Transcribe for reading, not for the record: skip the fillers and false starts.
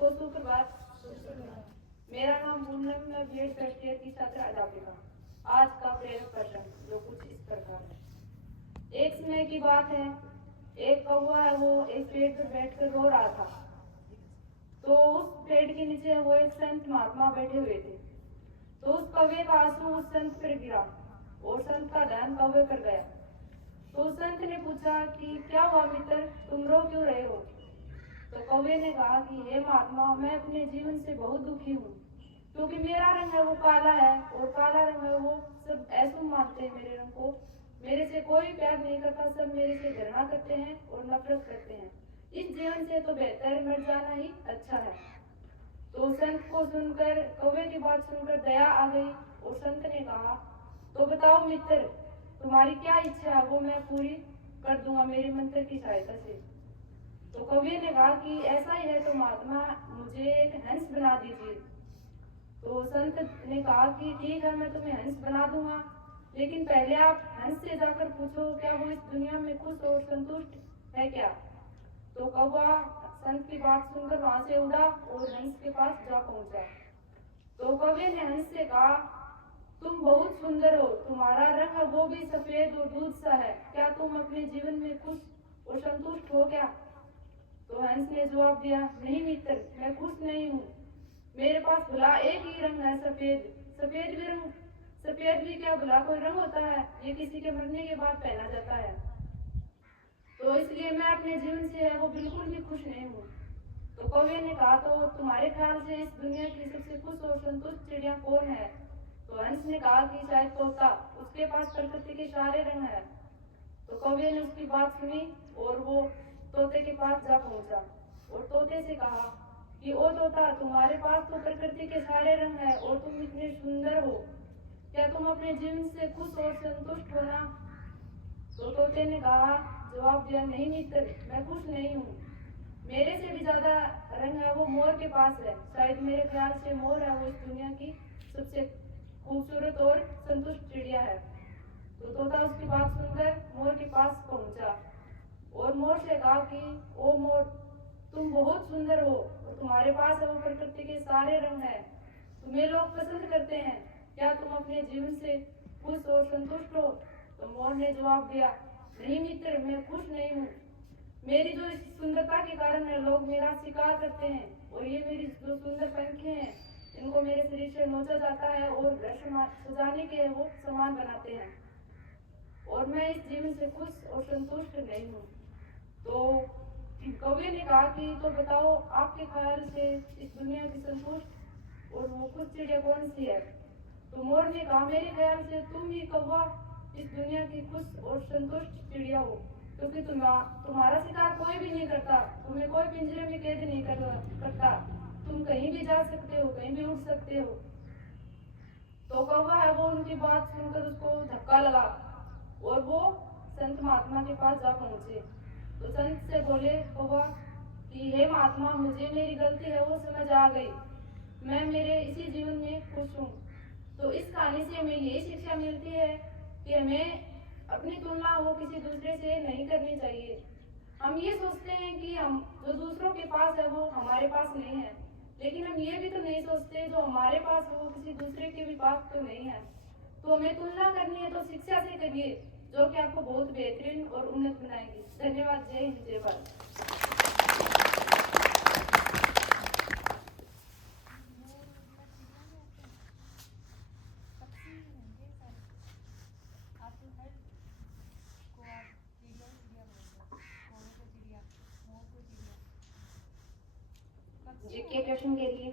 को सुप्रभात। मेरा नाम पूनम, मैं बीएड फर्स्ट ईयर की छात्रा अध्यापिका। आज का प्रेरक प्रसंग जो कुछ इस प्रकार है। एक समय की बात है, एक कौवा है वो एक पेड़ पर बैठकर रो रहा था। तो उस पेड़ के नीचे वो एक संत महात्मा बैठे हुए थे। तो उस कौवे का आंसू उस संत पर गिरा और संत का ध्यान कौवे पर गया। तो उस संत ने पूछा कि क्या हुआ मित्र, तुम रो क्यों रहे हो? तो कौवे ने कहा कि हे महात्मा, मैं अपने जीवन से बहुत दुखी हूँ, क्योंकि मेरा रंग है वो काला है और काला रंग है वो सब ऐसा मानते हैं मेरे रंग को। मेरे से कोई प्यार नहीं करता, सब मेरे से घृणा करते हैं और नफरत करते हैं। इस जीवन से तो बेहतर मर जाना ही अच्छा है। तो संत को सुनकर, कौवे की बात सुनकर दया आ गई और संत ने कहा, तो बताओ मित्र, तुम्हारी क्या इच्छा है, वो मैं पूरी कर दूंगा मेरे मंत्र की सहायता से। तो कवि ने कहा कि ऐसा ही है तो महात्मा, मुझे एक हंस बना दीजिए। तो संत ने कहा कि ठीक है, मैं तुम्हें हंस बना दूंगा, लेकिन पहले आप हंस से जाकर पूछो क्या वो इस दुनिया में खुश और संतुष्ट है क्या। तो कौवा संत की बात सुनकर वहां से उड़ा और हंस के पास जा पहुंचा। तो कौवे ने हंस से कहा, तुम बहुत सुंदर हो, तुम्हारा रंग वो भी सफेद और दूध सा है, क्या तुम अपने जीवन में खुश और संतुष्ट हो क्या? तो हंस ने जवाब दिया, नहीं मित्र, मैं खुश नहीं हूँ। मेरे पास भला एक ही रंग है, सफेद। सफेद भी क्या भला कोई रंग होता है? ये किसी के मरने के बाद पहना जाता है। तो इसलिए मैं अपने जीवन से है वो बिल्कुल भी खुश नहीं हूँ। तो कौवे ने कहा, तो तुम्हारे ख्याल से इस दुनिया की सबसे खुश और संतुष्ट चिड़िया कौन है? तो हंस ने कहा कि शायद तोता, उसके पास प्रकृति के सारे रंग है। तो कौवे ने उसकी बात सुनी और वो तोते के पास जा पहुंचा और तोते से कहा कि ओ तोता, तुम्हारे पास तो प्रकृति के सारे रंग है और तुम इतने सुंदर हो, क्या तुम अपने जीवन से खुश और संतुष्ट हो ना? तो तोते ने कहा, जवाब दिया, नहीं मित्र, मैं खुश नहीं हूँ। मेरे से भी ज्यादा रंग है वो मोर के पास है, शायद मेरे ख्याल से मोर है वो इस दुनिया की सबसे खूबसूरत और संतुष्ट चिड़िया है। तो तोता उसकी बात सुनकर मोर के पास पहुंचा और मोर से कहा कि ओ मोर, तुम बहुत सुंदर हो और तुम्हारे पास है वो प्रकृति के सारे रंग हैं, तुम्हें लोग पसंद करते हैं, क्या तुम अपने जीवन से खुश और संतुष्ट हो? तो मोर ने जवाब दिया, नहीं मित्र, मैं खुश नहीं हूँ। मेरी जो इस सुंदरता के कारण है लोग मेरा शिकार करते हैं और ये मेरी जो सुंदर पंखे हैं इनको मेरे शरीर से नोचा जाता है और घर सजाने के वो सामान बनाते हैं और मैं इस जीवन से खुश और संतुष्ट नहीं हूँ। तो कवि ने कहा कि तो बताओ, आपके ख्याल से इस दुनिया की संतुष्ट और वो खुश चिड़िया कौन सी है? तो मोर ने कहा, मेरे ख्याल से तुम ही कौवा इस दुनिया की खुश और संतुष्ट चिड़िया हो, क्योंकि तुम्हारा शिकार कोई भी नहीं करता, तुम्हें कोई पिंजरे में कैद नहीं करता, तुम कहीं भी जा सकते हो, कहीं भी उड़ सकते हो। तो कौवा है वो उनकी बात सुनकर उसको धक्का लगा और वो संत महात्मा के पास जा पहुंचे। तो संत से बोले कौवा कि हे महात्मा, मुझे मेरी गलती है वो समझ आ गई, मैं मेरे इसी जीवन में खुश हूँ। तो इस कहानी से हमें यही शिक्षा मिलती है कि हमें अपनी तुलना वो किसी दूसरे से नहीं करनी चाहिए। हम ये सोचते हैं कि हम जो दूसरों के पास है वो हमारे पास नहीं है, लेकिन हम ये भी तो नहीं सोचते जो हमारे पास है वो किसी दूसरे के भी पास तो नहीं है। तो हमें तुलना करनी है तो शिक्षा से करिए, जो कि आपको बहुत बेहतरीन और उन्नत बनाएगी। धन्यवाद। जय हिंद, जय भारत। जीके क्वेश्चन के लिए